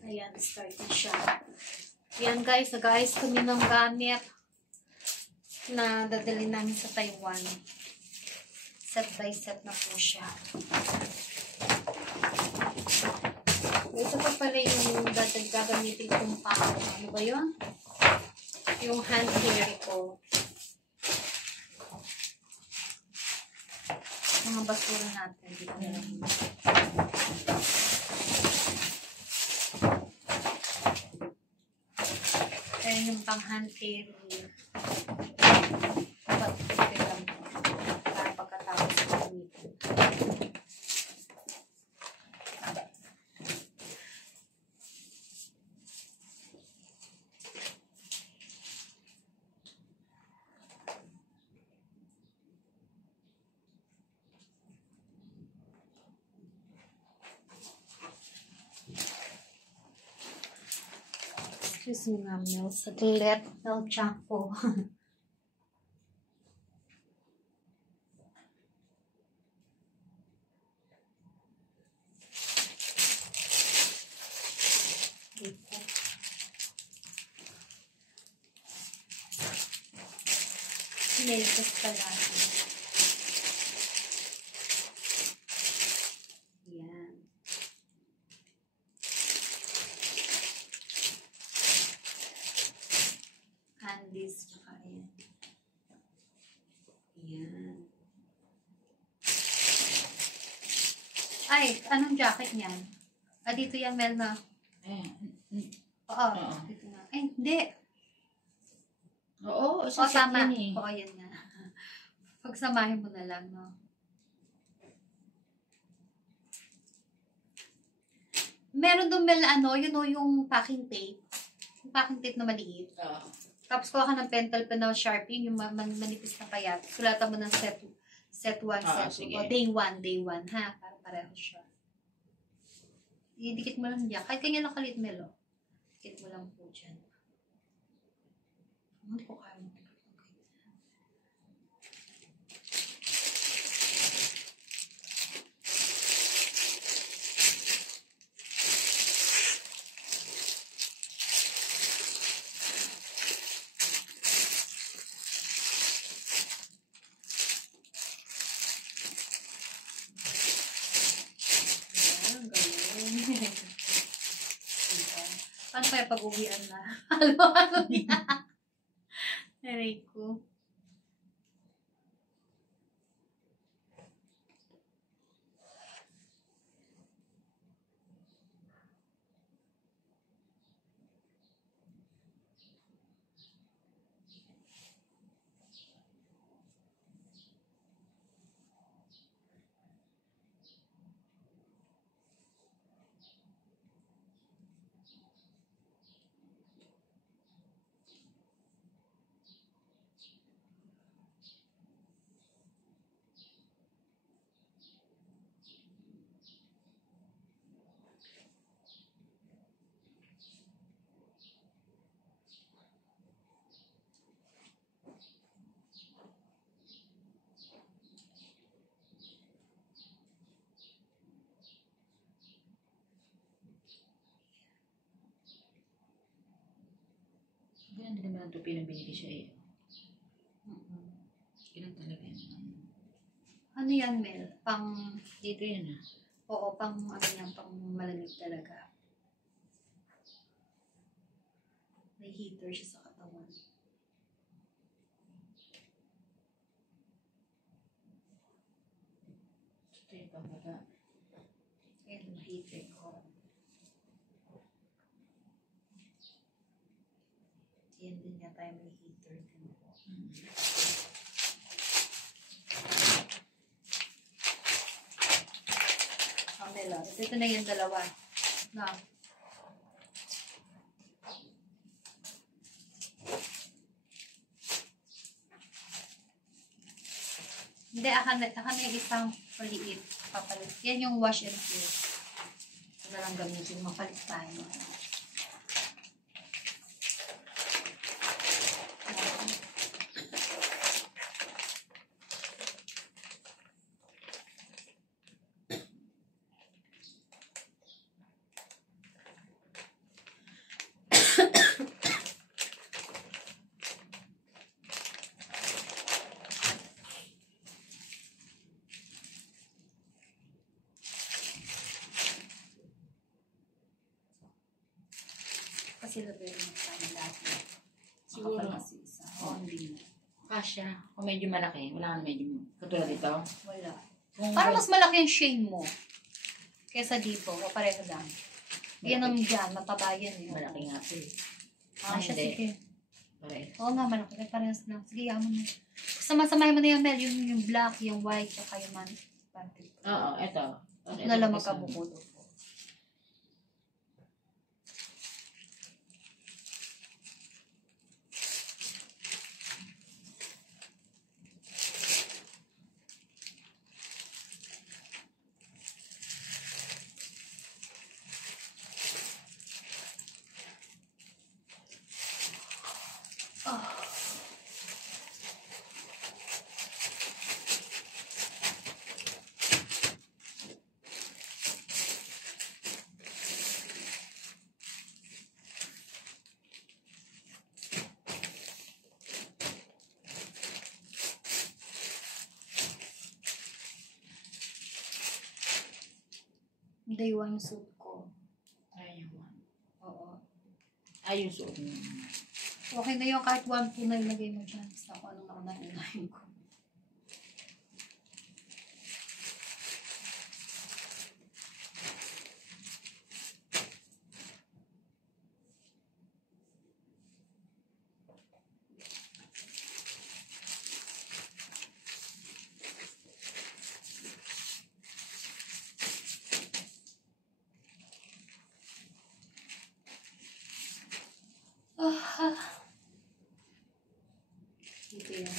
Ayan, started siya. Ayan guys, nag-ayos kami ng gamit na dadali namin sa Taiwan. Set by set na po siya. Ito pa pala yung gagamitin kong ano ba yun? Yung hand carry ko. Mga basura natin. Dito na lang. Ayan yung pang hand carry. Dapat ito lang para pagkatapos ng gamitin. Excuse me nga, Mel. Saglit. El Chapo. Latest pala. Yan. Candies, tsaka yan. Yan. Ay, anong jacket niyan? Ah, dito yan, Mel, na. Oo, dito na. Ay, hindi. Oo, tama. Oo, yan nga. Pagsamahin mo na lang, no? Meron doon, Mel, ano, yun o, yung packing tape. Yung packing tape na maliit. Tapos kuha ka ng pentel pen na Sharpie, yung manipis na payat. Sulatan mo ng set 1, set 2. Day 1, ha? Para pareho siya. Idikit mo lang dyan. Kahit kanya nakalit, Mel, o. Dikit mo lang po dyan. Hindi ko kaya mo. Paano kaya pag-uwian na? Halo-halo niya. Aray ko. Hindi naman ang tupi na binigay siya eh. Ilan talaga yan? Ano yan, Mel? Pang... Dito yan ah. Oo, pang ano yan, pang malamig talaga. May heater siya sa katawan. Ito yung pamata. Ayan, may heater ko. Yan din nga tayo may heater din po. Mel, ito na yung dalawa. No. Hindi, akan na yung isang maliit. Papalit. Yan yung wash and cure. Ito na lang gamitin. Mapalit tayo. sila pwede magsama dati. Siguro. Makapal kasi isa. Oo, hindi na. Kasya. Kung medyo malaki, wala kang medyo katulad dito. Wala. Kung Para mas malaki yung shane mo. Kesa dito, o pareho lang. Yan ang dyan, mataba yan eh. malaki nga ito eh. Siya, Hindi. sige. Pare. Oo nga, malaki. Parehas lang. Sige, yaman mo. Sama-samahin mo na yan, Mel. Yung black, yung white, tsaka yung man. Oo, ito. Ito na lang magkabukulo. Day one yung suit ko. Ayun. Oo. Ayun, suot mo. Okay na yun, kahit 1-2 na ilagay mo dyan. Basta ako anong nakunahin ko. Dito yan.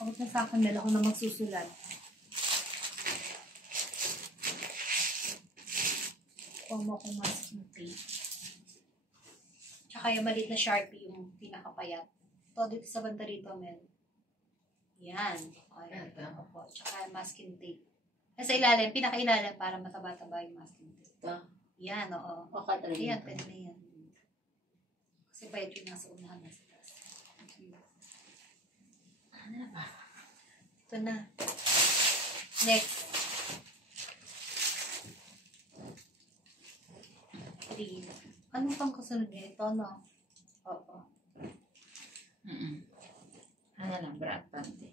Ako na sa akin, Mel, ako na magsusulat. Kuha mo akong masking tape. Tsaka yung maliit na Sharpie, yung pinakapayat. Ito dito sa banda rito, Mel. Yan. Ayan. Opo. Tsaka masking tape. Sa ilalim, pinakailalim para mataba-taba yung masking tape. Ito. Yan, oo. Okay talaga. Ayan, pwede na yan. Kasi payat yung nasa unahan nasa taas. Ano na ba? Ito na. Next. 3. Anong pang kasunod niya? Ito, no? Oo. Ano lang, bra at panty.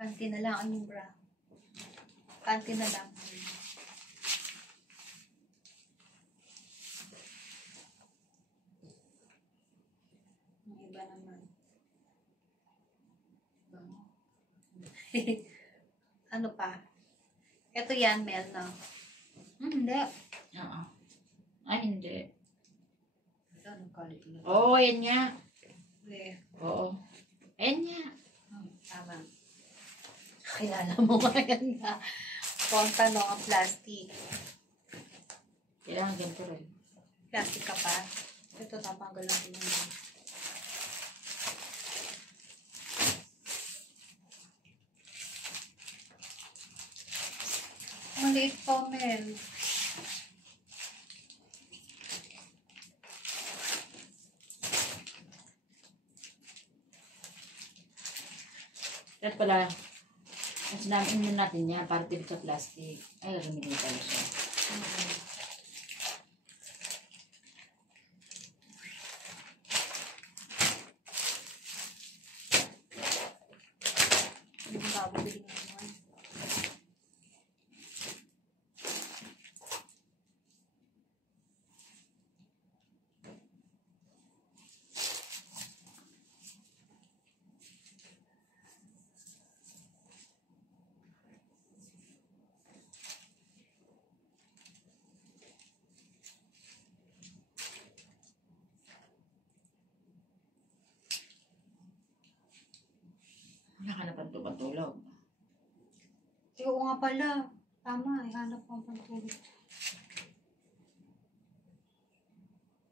Panty na lang ang yung bra. Panty na lang. Ang iba naman. Ano pa? Ito yan, Mel, no? Hindi. Oo. Ay, hindi. Ito, anong quality na? Oo, yan nga. Okay. Oo. Yan nga. Tama. Kilala mo nga yan na. Konta, no? Ang plastic. Kailangan ganito rin. Plastic ka pa. Ito, tapanggal lang din yun. Maliit po, Mel. At pala, ang sinamin natin yan, para tip sa plastic. Ay, gagamitin pala siya. Yung bababili nga naman. Wala ka na pantulog. Oo nga pala. Tama, ihanap ko ang pantulog.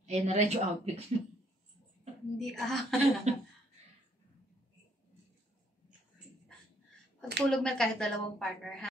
Ayan na rin yung outfit mo. Hindi, Pagtulog na kahit dalawang partner, ha?